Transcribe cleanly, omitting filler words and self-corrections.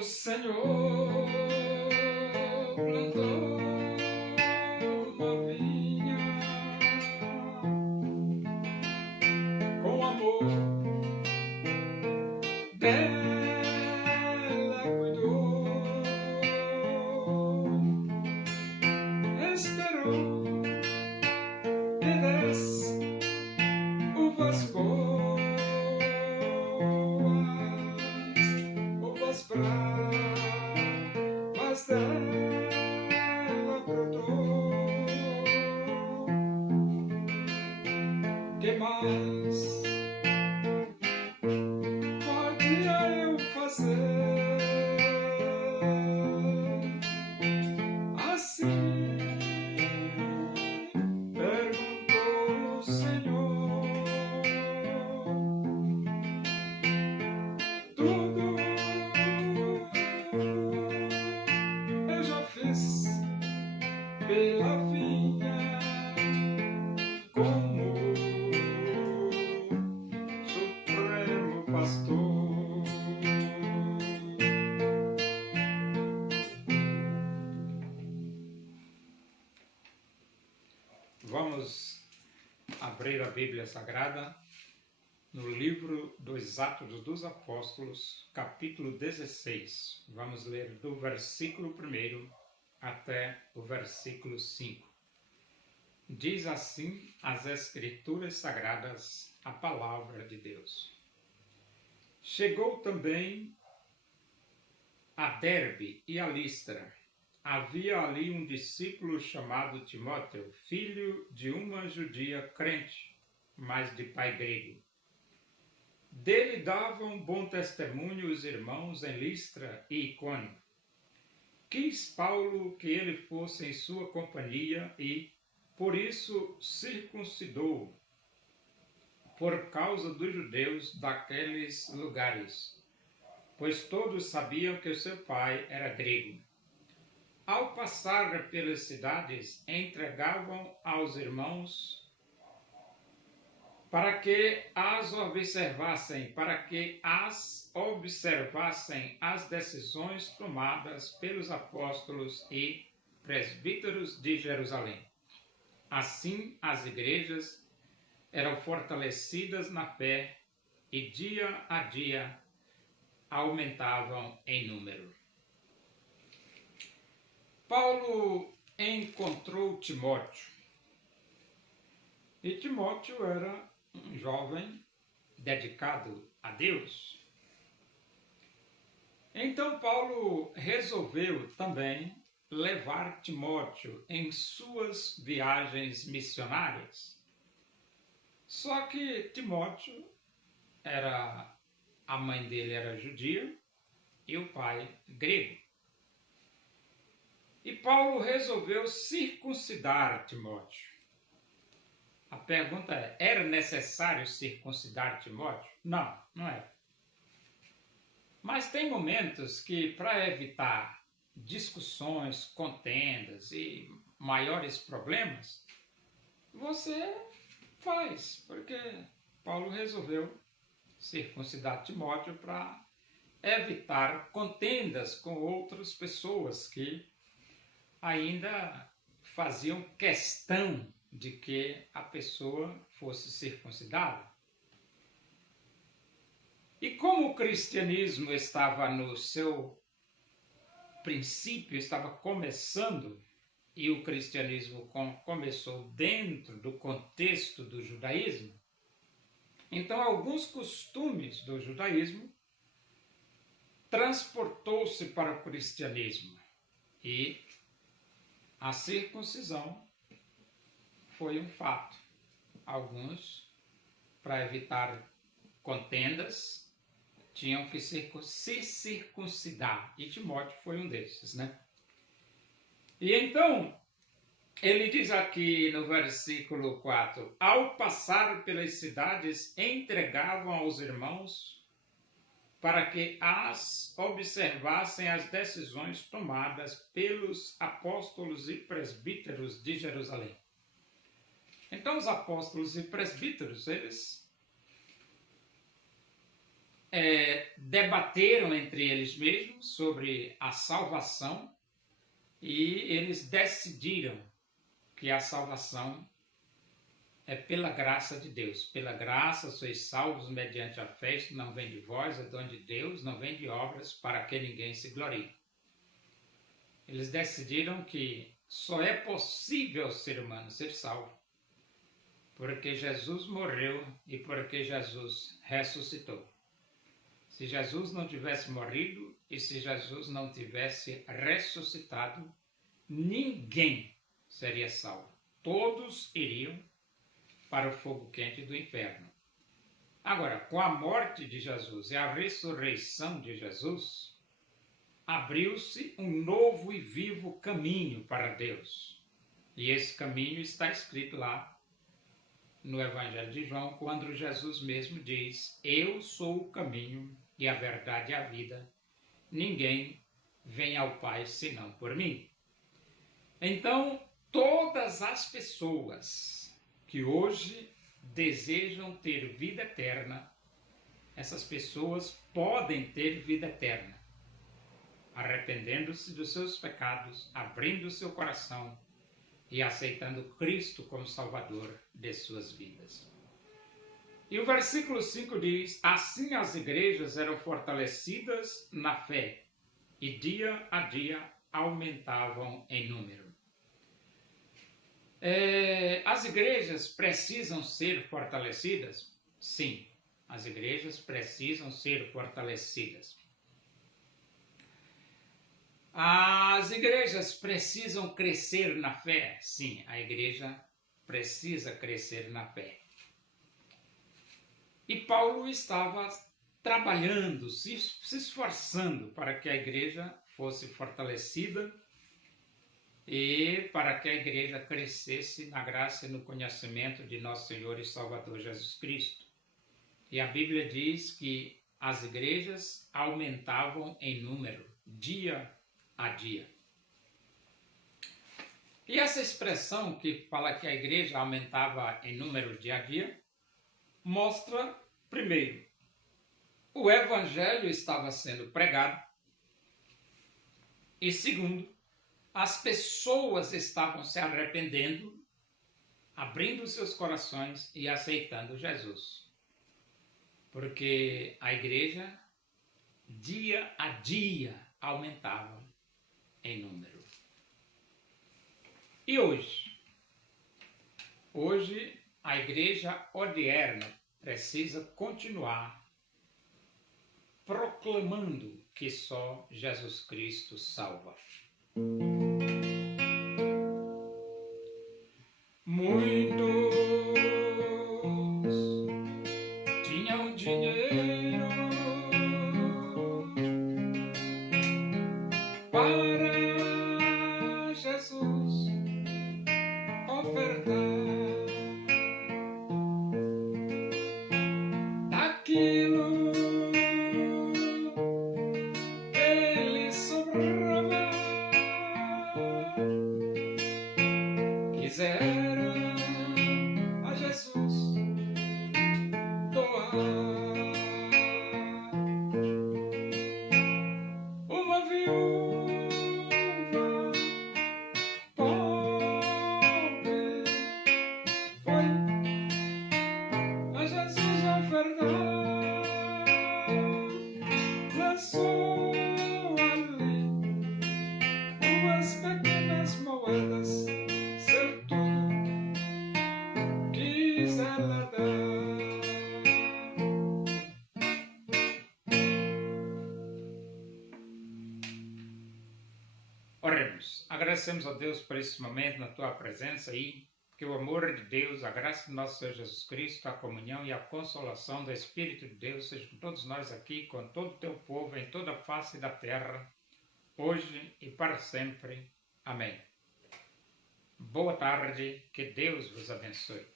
O Senhor plantou uma vinha com amor, dela cuidou, esperou que desse uvas boas, uvas bravas dela brotou. Que mais podia eu fazer? Assim perguntou o Senhor. Tudo eu já fiz pela vinha, como Supremo Pastor. Vamos abrir a Bíblia Sagrada no livro dos Atos dos Apóstolos, capítulo 16. Vamos ler do versículo 1 até o versículo 5. Diz assim as Escrituras Sagradas, a palavra de Deus. Chegou também a Derbe e a Listra. Havia ali um discípulo chamado Timóteo, filho de uma judia crente, mas de pai grego. Dele davam bom testemunho os irmãos em Listra e Icônio. Quis Paulo que ele fosse em sua companhia e, por isso, circuncidou, por causa dos judeus daqueles lugares, pois todos sabiam que o seu pai era grego. Ao passar pelas cidades, entregavam aos irmãos para que as observassem as decisões tomadas pelos apóstolos e presbíteros de Jerusalém. Assim, as igrejas eram fortalecidas na fé e dia a dia aumentavam em número. Paulo encontrou Timóteo. E Timóteo era um jovem dedicado a Deus. Então Paulo resolveu também levar Timóteo em suas viagens missionárias. Só que Timóteo a mãe dele era judia e o pai grego. E Paulo resolveu circuncidar Timóteo. A pergunta é, era necessário circuncidar Timóteo? Não, não era. Mas tem momentos que, para evitar discussões, contendas e maiores problemas, você faz, porque Paulo resolveu circuncidar Timóteo para evitar contendas com outras pessoas que ainda faziam questão de que a pessoa fosse circuncidada. E como o cristianismo estava no seu princípio, estava começando, e o cristianismo começou dentro do contexto do judaísmo, então alguns costumes do judaísmo transportou-se para o cristianismo e a circuncisão foi um fato. Alguns, para evitar contendas, tinham que se circuncidar. E Timóteo foi um desses, né? E então, ele diz aqui no versículo 4, ao passar pelas cidades, entregavam aos irmãos para que as observassem as decisões tomadas pelos apóstolos e presbíteros de Jerusalém. Então, os apóstolos e presbíteros, eles debateram entre eles mesmos sobre a salvação e eles decidiram que a salvação é pela graça de Deus. Pela graça sois salvos mediante a fé, isto não vem de vós, é dom de Deus, não vem de obras, para que ninguém se glorie. Eles decidiram que só é possível ao ser humano ser salvo porque Jesus morreu e porque Jesus ressuscitou. Se Jesus não tivesse morrido e se Jesus não tivesse ressuscitado, ninguém seria salvo. Todos iriam para o fogo quente do inferno. Agora, com a morte de Jesus e a ressurreição de Jesus, abriu-se um novo e vivo caminho para Deus. E esse caminho está escrito lá no Evangelho de João, quando Jesus mesmo diz: eu sou o caminho e a verdade e a vida. Ninguém vem ao Pai senão por mim. Então, todas as pessoas que hoje desejam ter vida eterna, essas pessoas podem ter vida eterna, arrependendo-se dos seus pecados, abrindo o seu coração e aceitando Cristo como Salvador de suas vidas. E o versículo 5 diz: assim as igrejas eram fortalecidas na fé e dia a dia aumentavam em número. As igrejas precisam ser fortalecidas? Sim, as igrejas precisam ser fortalecidas. As igrejas precisam crescer na fé? Sim, a igreja precisa crescer na fé. E Paulo estava trabalhando, se esforçando para que a igreja fosse fortalecida e para que a igreja crescesse na graça e no conhecimento de nosso Senhor e Salvador Jesus Cristo. E a Bíblia diz que as igrejas aumentavam em número, dia a dia. E essa expressão que fala que a igreja aumentava em número dia a dia, mostra, primeiro, o evangelho estava sendo pregado, e segundo, as pessoas estavam se arrependendo, abrindo seus corações e aceitando Jesus. Porque a igreja, dia a dia, aumentava em número. E hoje? Hoje, a igreja odierna precisa continuar proclamando que só Jesus Cristo salva. Muitos tinham dinheiro para Jesus ofertar daquilo que lhe sobrava, quiseram a Jesus doar. Uma viúva pobre foi a Jesus ofertar, lançou ali duas pequenas moedas, seu tudo quis ela dar. Oremos. Agradecemos a Deus por esse momento na tua presença e que o amor de Deus, a graça de nosso Senhor Jesus Cristo, a comunhão e a consolação do Espírito de Deus seja com todos nós aqui, com todo o teu povo, em toda a face da terra, hoje e para sempre. Amém. Boa tarde, que Deus vos abençoe.